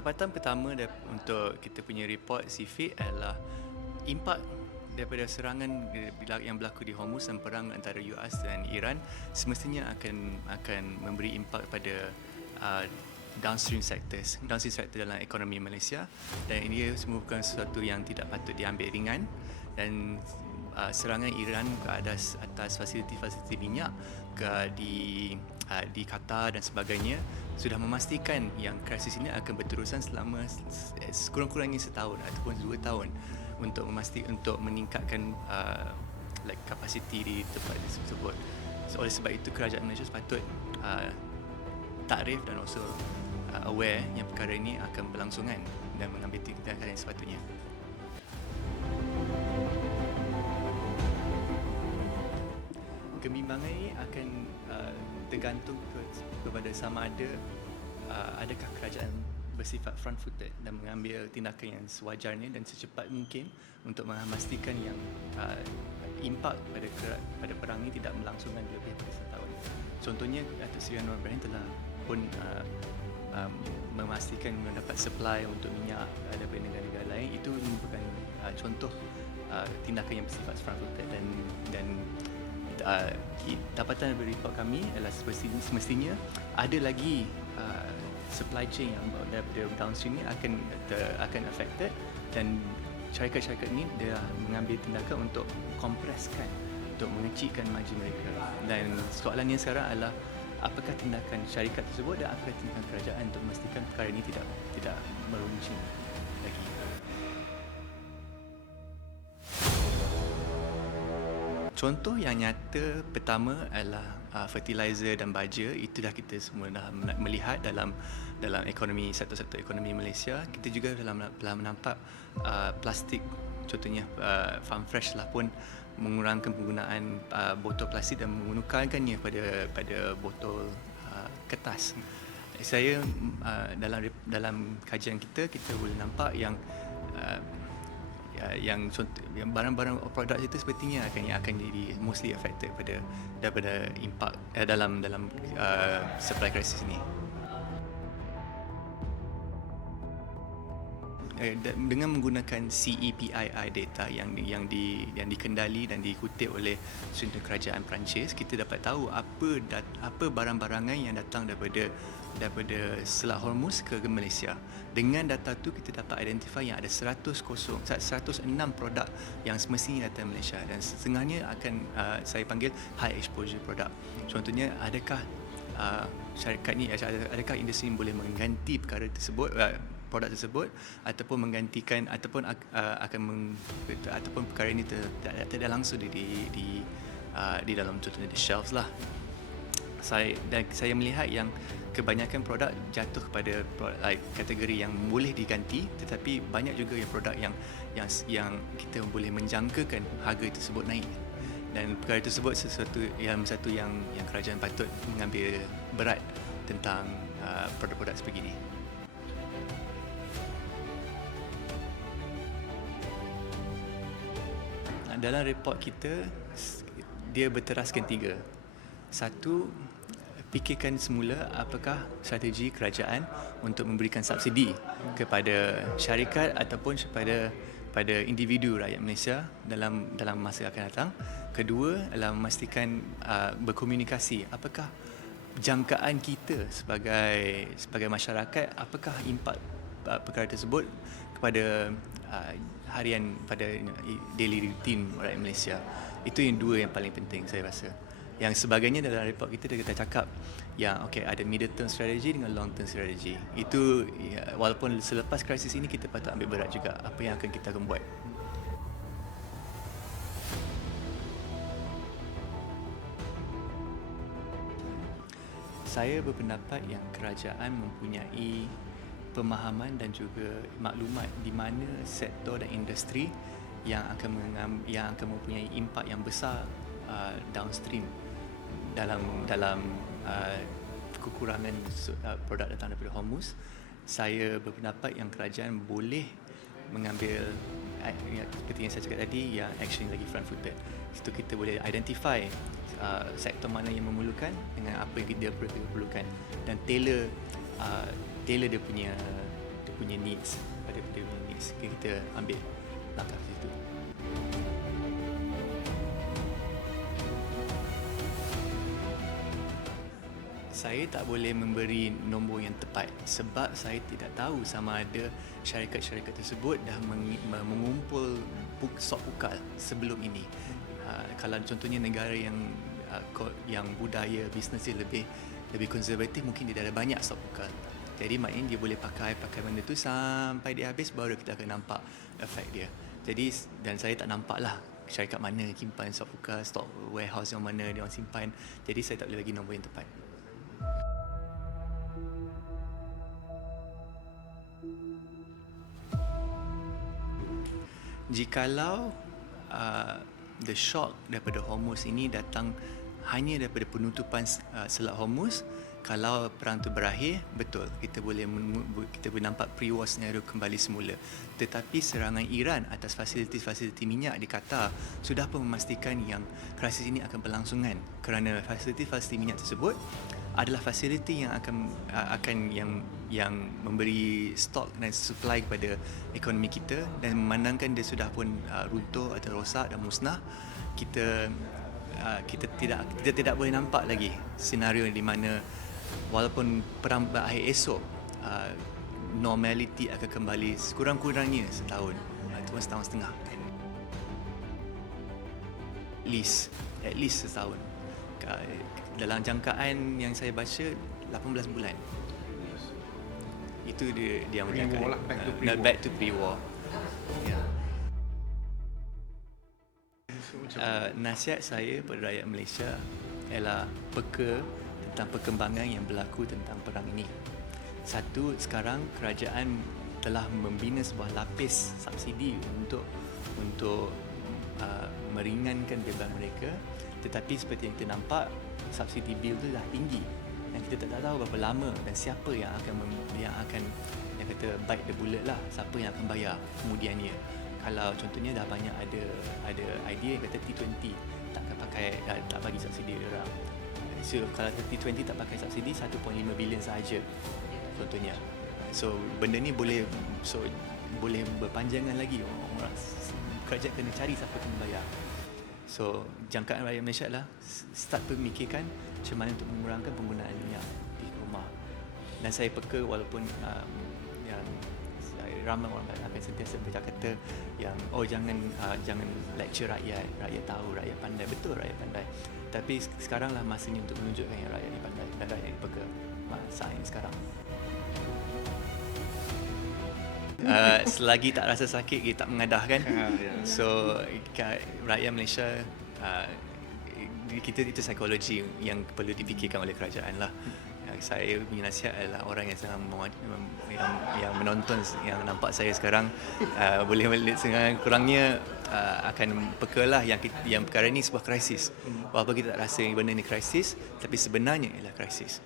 Dapatan pertama untuk kita punya report CFIC adalah impak daripada serangan yang berlaku di Hormuz dan perang antara US dan Iran semestinya akan memberi impak pada downstream sector dalam ekonomi Malaysia, dan ini merupakan sesuatu yang tidak patut diambil ringan. Dan serangan Iran ke atas fasiliti-fasiliti minyak di Qatar dan sebagainya sudah memastikan yang krisis ini akan berterusan selama sekurang-kurangnya setahun ataupun 2 tahun untuk meningkatkan kapasiti di tempat tersebut. So, oleh sebab itu kerajaan Malaysia sepatut takrif dan also aware yang perkara ini akan berlangsungan dan mengambil tindakan yang sepatutnya. Kebimbangan ini akan tergantung kepada sama adakah kerajaan bersifat front-footed dan mengambil tindakan yang sewajarnya dan secepat mungkin untuk memastikan yang impak pada perang ini tidak berlangsungan lebih dari setahun. Contohnya, Datuk Seri Anwar Ibrahim telah pun memastikan mendapat supply untuk minyak daripada negara-negara lain. Itu merupakan contoh tindakan yang bersifat front-footed dan dapatan dari report kami adalah semestinya ada lagi supply chain yang daripada downstream ni akan affected, dan syarikat-syarikat ni dia mengambil tindakan untuk kompreskan, untuk mengecilkan margin mereka. Dan soalannya sekarang adalah apakah tindakan syarikat tersebut dan apakah tindakan kerajaan untuk memastikan perkara ini tidak meruncing lagi. Contoh yang nyata pertama adalah fertilizer dan baja. Itu dah kita semua dah melihat dalam ekonomi, sektor ekonomi Malaysia. Kita juga telah menampak plastik, contohnya Farm Fresh lah pun mengurangkan penggunaan botol plastik dan menukarkannya pada botol kertas. Saya dalam kajian kita boleh nampak yang barang-barang produk itu sepertinya akan jadi mostly affected daripada impak dalam supply crisis ini. Dengan menggunakan CEPII data yang dikendali dan dikutip oleh Sumber Kerajaan Perancis, kita dapat tahu apa barang-barangan yang datang daripada Selat Hormuz ke Malaysia. Dengan data tu kita dapat identify yang ada 106 produk yang semestinya datang Malaysia, dan setengahnya akan saya panggil high exposure produk. Contohnya, adakah syarikat ni, adakah industri ini boleh mengganti perkara tersebut, produk tersebut, ataupun menggantikan ataupun perkara ini tidak langsung di dalam contohnya di shelves lah. Saya melihat yang kebanyakan produk jatuh kepada kategori yang boleh diganti, tetapi banyak juga produk yang kita boleh menjangkakan harga tersebut naik, dan perkara tersebut satu yang kerajaan patut mengambil berat tentang produk-produk sebegini. Dalam report kita, dia berteraskan 3. Satu, fikirkan semula apakah strategi kerajaan untuk memberikan subsidi kepada syarikat ataupun pada individu rakyat Malaysia dalam masa akan datang. Kedua adalah memastikan berkomunikasi, apakah jangkaan kita sebagai masyarakat, apakah impak perkara tersebut kepada harian, pada daily routine rakyat Malaysia. Itu yang 2 yang paling penting saya rasa. Yang sebagainya dalam report kita cakap yang ada middle term strategy dengan long term strategy. Itu walaupun selepas krisis ini kita patut ambil berat juga apa yang kita akan buat. Saya berpendapat yang kerajaan mempunyai pemahaman dan juga maklumat di mana sektor dan industri yang akan mempunyai impak yang besar downstream dalam kekurangan produk datang daripada Hormuz. Saya berpendapat yang kerajaan boleh mengambil seperti yang saya cakap tadi, yang action lagi front-footed. Situ kita boleh identify sektor mana yang memerlukan dengan apa yang dia perlukan, dan tailor dia punya dia punya needs, pada dia punya needs, kita ambil langkah itu. Saya tak boleh memberi nombor yang tepat sebab saya tidak tahu sama ada syarikat-syarikat tersebut dah mengumpul stok ukal sebelum ini. Kalau contohnya negara yang budaya bisnes dia lebih konservatif, mungkin dia dah ada banyak stok ukal. Jadi maknanya dia boleh pakai benda tu sampai dia habis, baru kita akan nampak efek dia. Jadi dan saya tak nampak lah syarikat mana simpan stok ukal, stok warehouse yang mana dia orang simpan. Jadi saya tak boleh bagi nombor yang tepat. Jikalau the shock daripada Hormuz ini datang hanya daripada penutupan Selat Hormuz, kalau perang itu berakhir, betul kita boleh nampak pre-war scenario kembali semula. Tetapi serangan Iran atas fasiliti-fasiliti minyak di Qatar sudah pun memastikan yang krisis ini akan berlangsungan, kerana fasiliti-fasiliti minyak tersebut adalah fasiliti yang akan memberi stok dan supply kepada ekonomi kita, dan memandangkan dia sudah pun runtuh atau rosak dan musnah, kita tidak boleh nampak lagi senario di mana walaupun perang berakhir esok, normality akan kembali sekurang-kurangnya setahun atau setahun setengah, at least setahun. Dalam jangkaan yang saya baca 18 bulan. Itu dia pre-war lah, back to pre-war. Yeah. Nasihat saya kepada rakyat Malaysia ialah peka tentang perkembangan yang berlaku tentang perang ini. Satu, sekarang kerajaan telah membina sebuah lapis subsidi untuk meringankan beban mereka, tetapi seperti yang kita nampak, subsidi bil tu dah tinggi dan kita tak tahu berapa lama dan siapa yang akan yang kata bite the bullet lah, siapa yang akan bayar kemudiannya. Kalau contohnya dah banyak ada idea yang kata T20 tak bagi subsidi orang. So kalau T20 tak pakai subsidi 1.5 bilion sahaja contohnya. So benda ni boleh berpanjangan lagi, orang kerajaan kena cari siapa yang bayar. So jangkaan rakyat Malaysia adalah start memikirkan macam mana untuk mengurangkan penggunaan minyak di rumah. Dan saya peka walaupun yang ramai orang akan sentiasa berkata yang jangan lecture rakyat tahu, rakyat pandai. Betul, rakyat pandai. Tapi sekaranglah masanya untuk menunjukkan yang rakyat ni pandai dan rakyat ni peka. Saat sekarang. Selagi tak rasa sakit, kita tak mengadah kan. So rakyat Malaysia, kita itu psikologi yang perlu dipikirkan oleh kerajaan lah. Saya punya nasihat adalah orang yang sedang yang menonton, yang nampak saya sekarang, boleh kurangnya akan pekalah yang perkara ini sebuah krisis. Walaupun kita tak rasa benda ni krisis, tapi sebenarnya ialah krisis.